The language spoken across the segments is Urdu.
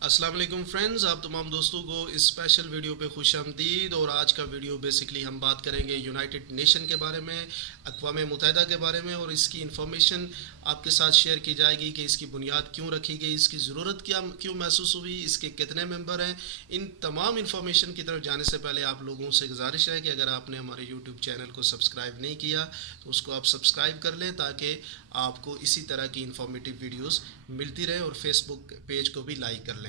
السلام علیکم فرینڈز، آپ تمام دوستوں کو اس اسپیشل ویڈیو پہ خوش آمدید۔ اور آج کا ویڈیو بیسکلی ہم بات کریں گے یونائٹڈ نیشن کے بارے میں، اقوام متحدہ کے بارے میں، اور اس کی انفارمیشن آپ کے ساتھ شیئر کی جائے گی کہ اس کی بنیاد کیوں رکھی گئی، اس کی ضرورت کیوں محسوس ہوئی، اس کے کتنے ممبر ہیں۔ ان تمام انفارمیشن کی طرف جانے سے پہلے آپ لوگوں سے گزارش ہے کہ اگر آپ نے ہمارے یوٹیوب چینل کو سبسکرائب نہیں کیا تو اس کو آپ سبسکرائب کر لیں، تاکہ آپ کو اسی طرح کی انفارمیٹیو ویڈیوز ملتی رہے، اور فیس بک پیج کو بھی لائک کر لیں۔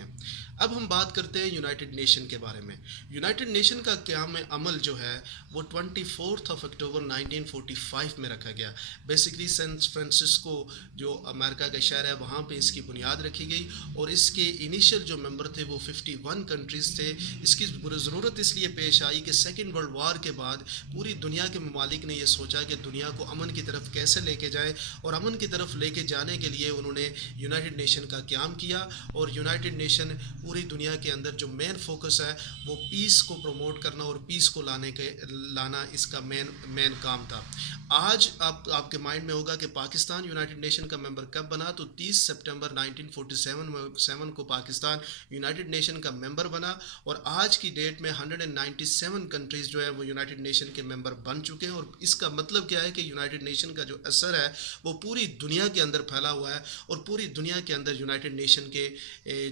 اب ہم بات کرتے ہیں یونائٹڈ نیشن کے بارے میں۔ یونائٹڈ نیشن کا قیام عمل جو ہے وہ 24 اکتوبر 1945 میں رکھا گیا۔ بیسکلی سین فرانسسکو جو امریکہ کا شہر ہے وہاں پہ اس کی بنیاد رکھی گئی، اور اس کے انیشل جو ممبر تھے وہ 51 کنٹریز تھے۔ اس کی ضرورت اس لیے پیش آئی کہ سیکنڈ ورلڈ وار کے بعد پوری دنیا کے ممالک نے یہ سوچا کہ دنیا کو امن کی طرف کیسے لے کے جائیں، اور امن کی طرف لے کے جانے کے لیے انہوں نے یونائٹڈ نیشن کا قیام کیا۔ اور یونائٹڈ نیشن پوری دنیا کے اندر جو مین فوکس ہے وہ پیس کو پروموٹ کرنا اور پیس کو لانا اس کا مین کام تھا۔ آج آپ کے مائنڈ میں ہوگا کہ پاکستان یونائٹڈ نیشن کا ممبر کب بنا، تو 30 سپٹمبر 1947 کو پاکستان یونائٹڈ نیشن کا ممبر بنا، اور آج کی ڈیٹ میں 197 کنٹریز جو ہے وہ یونائٹڈ نیشن کے ممبر بن چکے ہیں۔ اور اس کا مطلب کیا ہے کہ یونائٹڈ نیشن کا جو اثر ہے وہ پوری دنیا کے اندر پھیلا ہوا ہے، اور پوری دنیا کے اندر یونائٹڈ نیشن کے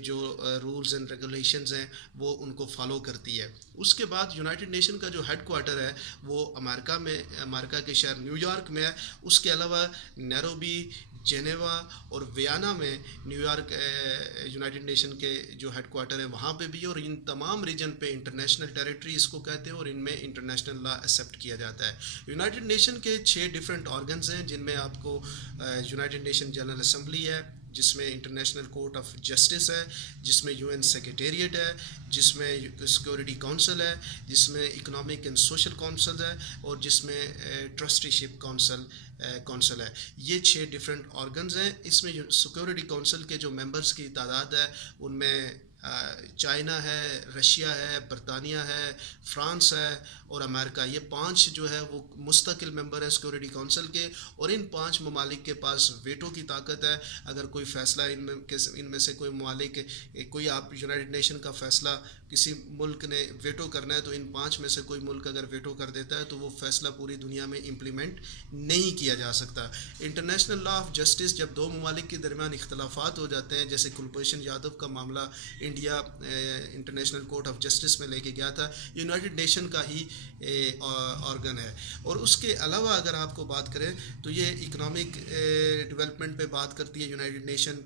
جو رولز اینڈ ریگولیشنز ہیں وہ ان کو فالو کرتی ہے۔ اس کے بعد یونائٹڈ نیشن کا جو ہیڈ کوارٹر ہے وہ امریکہ کے شہر نیو یارک میں ہے۔ اس کے علاوہ نیروبی، جنیوا اور ویانا میں نیو یارک یونائٹڈ نیشن کے جو ہیڈ کوارٹر ہے وہاں پہ بھی، اور ان تمام ریجن پہ انٹرنیشنل ٹیریٹری اس کو کہتے ہیں، اور ان میں انٹرنیشنل لا ایکسیپٹ کیا جاتا ہے۔ یونائٹڈ نیشن کے 6 ڈفرینٹ آرگنز ہیں، جن میں آپ کو یونائٹڈ نیشن جنرل اسمبلی ہے، جس میں انٹرنیشنل کورٹ آف جسٹس ہے، جس میں UN سیکریٹریٹ ہے، جس میں سیکورٹی کونسل ہے، جس میں اکنامک اینڈ سوشل کونسل ہے، اور جس میں ٹرسٹی شپ کونسل ہے۔ یہ 6 ڈفرینٹ آرگنز ہیں۔ اس میں سیکورٹی کونسل کے جو ممبرز کی تعداد ہے ان میں چائنا ہے، رشیا ہے، برطانیہ ہے، فرانس ہے اور امریکہ۔ یہ 5 جو ہے وہ مستقل ممبر ہیں سیکورٹی کونسل کے، اور ان 5 ممالک کے پاس ویٹو کی طاقت ہے۔ اگر کوئی فیصلہ ان میں سے کوئی ممالک کوئی آپ یونائٹڈ نیشن کا فیصلہ کسی ملک نے ویٹو کرنا ہے، تو ان 5 میں سے کوئی ملک اگر ویٹو کر دیتا ہے تو وہ فیصلہ پوری دنیا میں امپلیمنٹ نہیں کیا جا سکتا۔ انٹرنیشنل لا آف جسٹس، جب 2 ممالک کے درمیان اختلافات ہو جاتے ہیں، جیسے کلبھوشن یادو کا معاملہ India international court of justice میں لے کے گیا تھا، یونائٹڈ نیشن کا ہی آرگن ہے۔ اور اس کے علاوہ اگر آپ کو بات کریں تو یہ اکنامک ڈیولپمنٹ پہ بات کرتی ہے یونائٹڈ نیشن،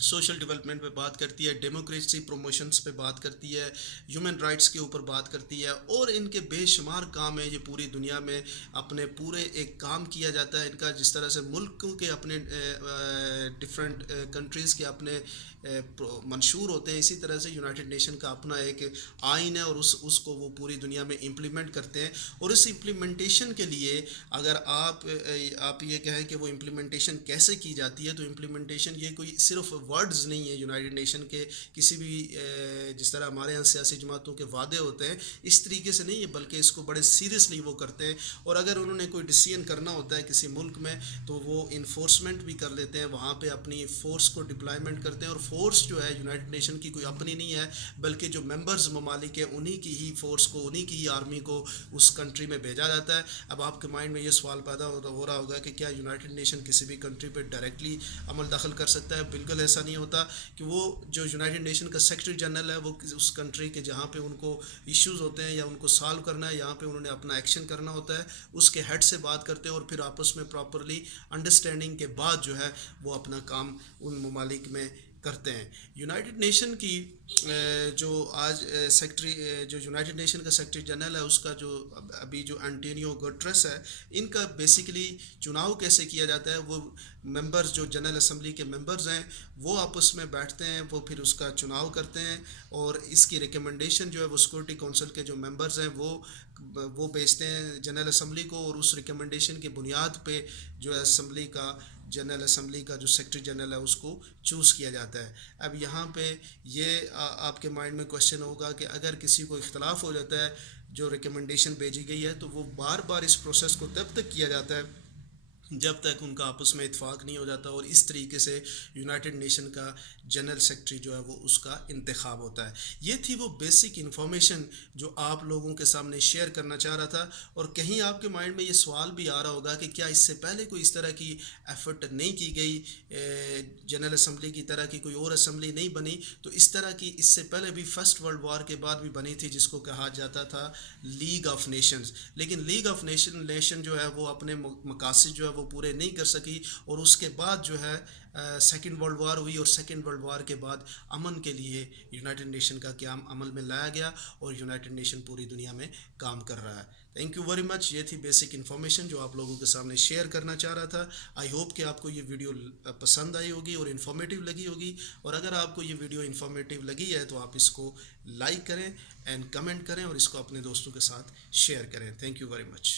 سوشل ڈیولپمنٹ پہ بات کرتی ہے، ڈیموکریسی پروموشنز پہ بات کرتی ہے، ہیومن رائٹس کے اوپر بات کرتی ہے، اور ان کے بے شمار کام ہیں۔ یہ پوری دنیا میں اپنے پورے ایک کام کیا جاتا ہے ان کا، جس طرح سے ملکوں کے اپنے ڈفرینٹ کنٹریز کے اپنے منشور ہوتے ہیں، اسی طرح سے یونائٹڈ نیشن کا اپنا ایک آئین ہے، اور اس کو وہ پوری دنیا میں امپلیمنٹ کرتے ہیں۔ اور اس امپلیمنٹیشن کے لیے اگر آپ یہ کہیں کہ وہ امپلیمنٹیشن کیسے کی جاتی ہے، تو امپلیمنٹیشن یہ کوئی صرف ورڈز نہیں ہے یونائٹڈ نیشن کے کسی بھی جس طرح ہمارے یہاں سیاسی جماعتوں کے وعدے ہوتے ہیں اس طریقے سے نہیں ہے، بلکہ اس کو بڑے سیریسلی وہ کرتے ہیں۔ اور اگر انہوں نے کوئی ڈیسیژن کرنا ہوتا ہے کسی ملک میں تو وہ انفورسمنٹ بھی کر لیتے ہیں، وہاں پہ اپنی فورس کو ڈپلائمنٹ کرتے ہیں۔ اور فورس جو ہے یونائٹڈ نیشن کی کوئی اپنی نہیں ہے، بلکہ جو ممبرز ممالک ہیں انہی کی ہی فورس کو، انہی کی ہی آرمی کو اس کنٹری میں بھیجا جاتا ہے۔ اب آپ کے مائنڈ میں یہ سوال پیدا ہو رہا ہوگا کہ کیا یونائٹڈ نیشن کسی بھی کنٹری پہ ڈائریکٹلی عمل دخل کر سکتا ہے؟ بالکل ایسا نہیں ہوتا، کہ وہ جو یونائٹڈ نیشن کا سیکرٹری جنرل ہے وہ اس کنٹری کے جہاں پہ ان کو ایشوز ہوتے ہیں یا ان کو سالو کرنا ہے، یہاں پہ انہوں نے اپنا ایکشن کرنا ہوتا ہے، اس کے ہیڈ سے بات کرتے ہیں، اور پھر آپس میں پراپرلی انڈرسٹینڈنگ کے بعد جو ہے وہ اپنا کام ان ممالک میں کرتے ہیں۔ یونائٹڈ نیشن کی جو آج جو یونائٹڈ نیشن کا سیکرٹری جنرل ہے اس کا جو ابھی جو انٹونیو گٹریس ہے، ان کا بیسیکلی چناؤ کیسے کیا جاتا ہے؟ وہ ممبرز جو جنرل اسمبلی کے ممبرز ہیں وہ آپس میں بیٹھتے ہیں، وہ پھر اس کا چناؤ کرتے ہیں، اور اس کی ریکمنڈیشن جو ہے وہ سیکورٹی کونسل کے جو ممبرز ہیں وہ بھیجتے ہیں جنرل اسمبلی کو، اور اس ریکمنڈیشن کی بنیاد پہ جو ہے جنرل اسمبلی کا جو سیکرٹری جنرل ہے اس کو چوز کیا جاتا ہے۔ اب یہاں پہ یہ آپ کے مائنڈ میں کوشچن ہوگا کہ اگر کسی کو اختلاف ہو جاتا ہے جو ریکمنڈیشن بھیجی گئی ہے، تو وہ بار بار اس پروسیس کو تب تک کیا جاتا ہے جب تک ان کا آپس میں اتفاق نہیں ہو جاتا، اور اس طریقے سے یونائٹڈ نیشن کا جنرل سیکرٹری جو ہے وہ اس کا انتخاب ہوتا ہے۔ یہ تھی وہ بیسک انفارمیشن جو آپ لوگوں کے سامنے شیئر کرنا چاہ رہا تھا۔ اور کہیں آپ کے مائنڈ میں یہ سوال بھی آ رہا ہوگا کہ کیا اس سے پہلے کوئی اس طرح کی ایفرٹ نہیں کی گئی، جنرل اسمبلی کی طرح کی کوئی اور اسمبلی نہیں بنی؟ تو اس طرح کی اس سے پہلے بھی فرسٹ ورلڈ وار کے بعد بھی بنی تھی، جس کو کہا جاتا تھا لیگ آف نیشنز۔ لیکن لیگ آف نیشن جو ہے وہ اپنے مقاصد جو ہے وہ پورے نہیں کر سکی، اور اس کے بعد جو ہے سیکنڈ ورلڈ وار ہوئی، اور سیکنڈ ورلڈ وار کے بعد امن کے لیے یونائٹڈ نیشن کا قیام عمل میں لایا گیا، اور یونائٹڈ نیشن پوری دنیا میں کام کر رہا ہے۔ Thank you very much. یہ تھی بیسک انفارمیشن جو آپ لوگوں کے سامنے شیئر کرنا چاہ رہا تھا۔ آئی ہوپ کہ آپ کو یہ ویڈیو پسند آئی ہوگی اور انفارمیٹیو لگی ہوگی، اور اگر آپ کو یہ ویڈیو انفارمیٹیو لگی ہے تو آپ اس کو لائک کریں اینڈ کمنٹ کریں، اور اس کو اپنے دوستوں کے ساتھ شیئر کریں۔ Thank you very much.